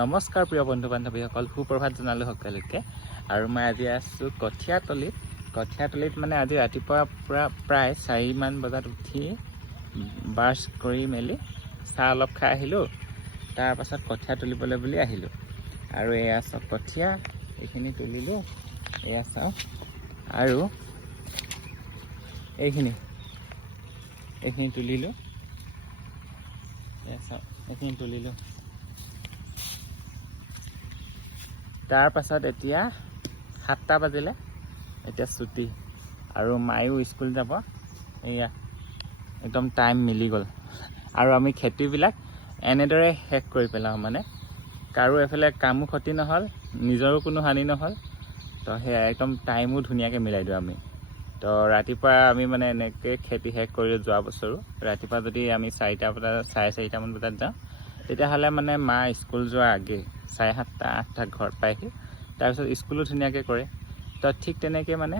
নমস্কাৰ প্ৰিয় বন্ধু বান্ধৱীসকল, সুপ্ৰভাত জনালোঁ সকলোকে। আৰু মই আজি আছোঁ কঠীয়াতলিত মানে আজি ৰাতিপুৱা প্ৰায় 4মান বজাত উঠি ব্ৰাছ কৰি মেলি চাহ অলপ খাই আহিলোঁ। তাৰপাছত কঠীয়া তুলিবলৈ বুলি আহিলোঁ। আৰু এয়া চাওক কঠীয়া, এইখিনি তুলিলোঁ, এয়া চাওক। আৰু এইখিনি তুলিলোঁ, এয়া চাওক, এইখিনি তুলিলোঁ। তাৰপাছত এতিয়া 7টা বাজিলে, এতিয়া ছুটি আৰু মায়ো স্কুল যাব। এয়া একদম টাইম মিলি গ'ল। আৰু আমি খেতিবিলাক এনেদৰে শেষ কৰি পেলাওঁ, মানে কাৰো এফালে কামো ক্ষতি নহ'ল, নিজৰো কোনো হানি নহ'ল। তো সেয়া একদম টাইমো ধুনীয়াকৈ মিলাই দিওঁ আমি। তো ৰাতিপুৱা আমি মানে এনেকৈ খেতি শেষ কৰিলোঁ। যোৱা বছৰো ৰাতিপুৱা যদি আমি 4টা বজাত 4:30মান বজাত যাওঁ, তেতিয়াহ'লে মানে মা স্কুল যোৱাৰ আগেই 7:30 8টাত ঘৰত পায়হি। তাৰপিছত স্কুলো ধুনীয়াকৈ কৰে। তো ঠিক তেনেকৈ মানে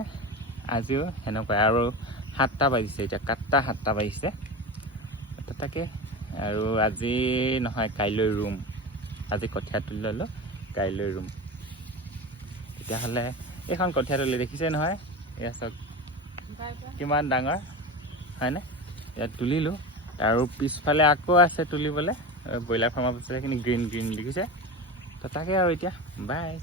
আজিও সেনেকুৱাই। আৰু 7টা বাজিছে, এতিয়া 7টা বাজিছে। তাকে আৰু আজি নহয়, কাইলৈ ৰুম। আজি কঠীয়া তুলি ল'লোঁ, কাইলৈ ৰুম। তেতিয়াহ'লে এইখন কঠীয়া তুলি দেখিছে নহয়, এয়া চাওক কিমান ডাঙৰ হয়নে। ইয়াত তুলিলোঁ আৰু পিছফালে আকৌ আছে তুলিবলৈ, ব্ৰইলাৰ ফাৰ্মৰ পিছতে সেইখিনি গ্ৰীণ দেখিছে। তো তাকে আৰু এতিয়া বাই।